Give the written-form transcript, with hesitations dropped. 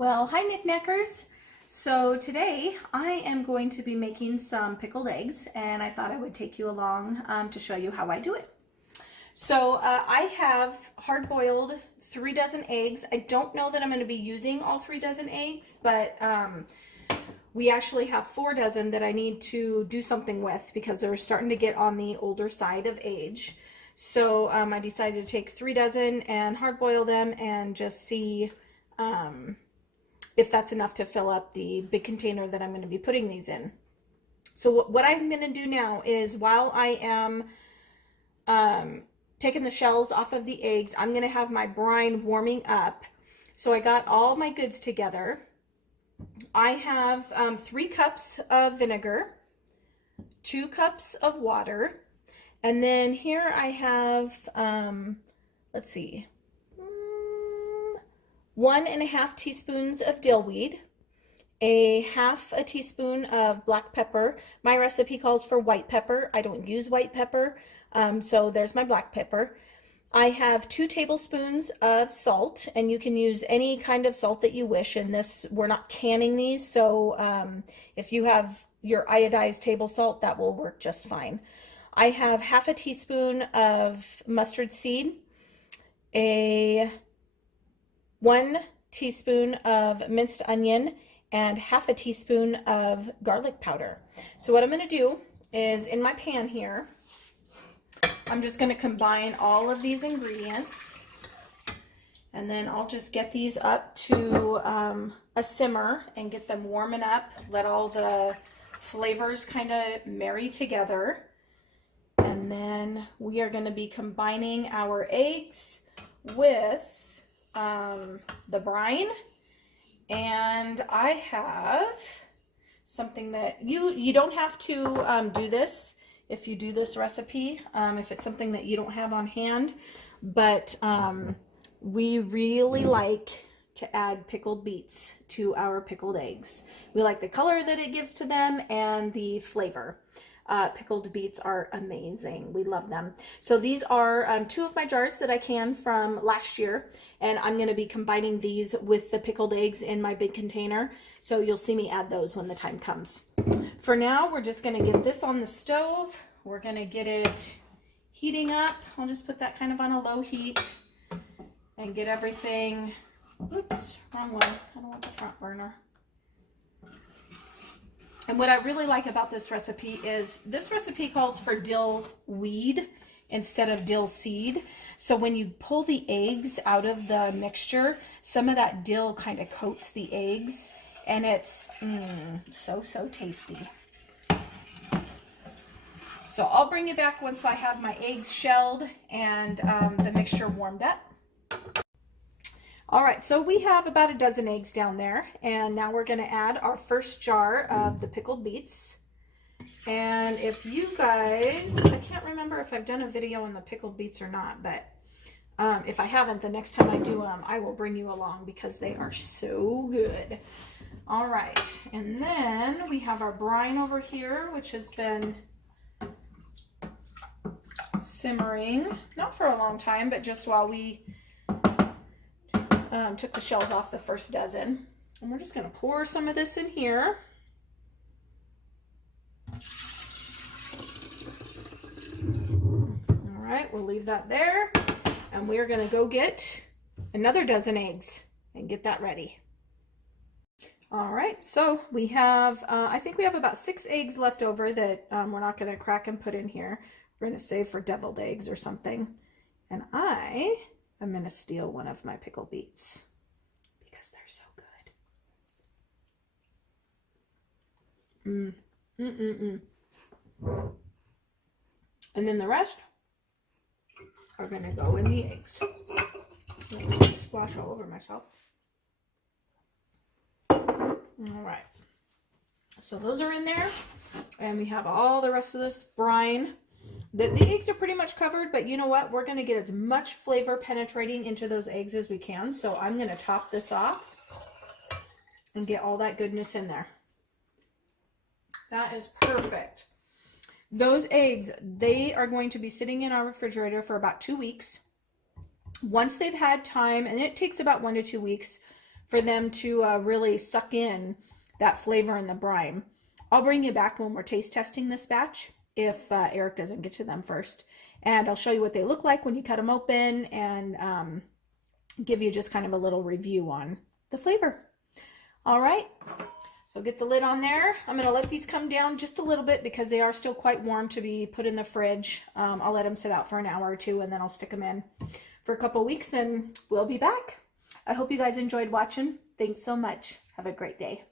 Well, hi NicNackers. So today I am going to be making some pickled eggs, and I thought I would take you along to show you how I do it. So I have hard-boiled 3 dozen eggs. I don't know that I'm going to be using all 3 dozen eggs, but we actually have 4 dozen that I need to do something with because they're starting to get on the older side of age. So I decided to take 3 dozen and hard-boil them and just see if that's enough to fill up the big container that I'm going to be putting these in. So what I'm going to do now is, while I am taking the shells off of the eggs, I'm going to have my brine warming up. So I got all my goods together. I have 3 cups of vinegar, 2 cups of water, and then here I have, let's see, 1½ teaspoons of dill weed, a ½ teaspoon of black pepper. My recipe calls for white pepper. I don't use white pepper, so there's my black pepper. I have 2 tablespoons of salt, and you can use any kind of salt that you wish. In this, we're not canning these, so if you have your iodized table salt, that will work just fine. I have ½ teaspoon of mustard seed, 1 teaspoon of minced onion, and ½ teaspoon of garlic powder. So what I'm going to do is, in my pan here, I'm just going to combine all of these ingredients, and then I'll just get these up to a simmer and get them warming up, let all the flavors kind of marry together. And then we are going to be combining our eggs with the brine, and I have something that you don't have to do this if you do this recipe, if it's something that you don't have on hand, but we really like to add pickled beets to our pickled eggs. We like the color that it gives to them and the flavor. Pickled beets are amazing. We love them. So these are 2 of my jars that I canned from last year, and I'm going to be combining these with the pickled eggs in my big container. So you'll see me add those when the time comes. For now, we're just going to get this on the stove. We're going to get it heating up. I'll just put that kind of on a low heat and get everything. Oops, wrong one. I don't want the front burner. And what I really like about this recipe is this recipe calls for dill weed instead of dill seed. So when you pull the eggs out of the mixture, some of that dill kind of coats the eggs, and it's so tasty. So I'll bring you back once I have my eggs shelled and the mixture warmed up. All right, so we have about 12 eggs down there, and now we're going to add our first jar of the pickled beets. And if you guys, I can't remember if I've done a video on the pickled beets or not, but if I haven't, the next time I do them, I will bring you along because they are so good. All right, and then we have our brine over here, which has been simmering, not for a long time, but just while we took the shells off the first dozen. And we're just going to pour some of this in here. All right, we'll leave that there. And we're going to go get another dozen eggs and get that ready. All right, so we have, I think we have about 6 eggs left over that we're not going to crack and put in here. We're going to save for deviled eggs or something. And I'm going to steal one of my pickled beets because they're so good. And then the rest are going to go in the eggs. Splash all over myself. All right. So those are in there. And we have all the rest of this brine. The eggs are pretty much covered, but you know what? We're going to get as much flavor penetrating into those eggs as we can. So I'm going to top this off and get all that goodness in there. That is perfect. Those eggs, they are going to be sitting in our refrigerator for about 2 weeks. Once they've had time, and it takes about 1 to 2 weeks for them to really suck in that flavor in the brine. I'll bring you back when we're taste testing this batch if Eric doesn't get to them first. And I'll show you what they look like when you cut them open and give you just kind of a little review on the flavor. All right, so get the lid on there. I'm going to let these come down just a little bit because they are still quite warm to be put in the fridge. I'll let them sit out for an hour or two and then I'll stick them in for a couple weeks and we'll be back. I hope you guys enjoyed watching. Thanks so much. Have a great day.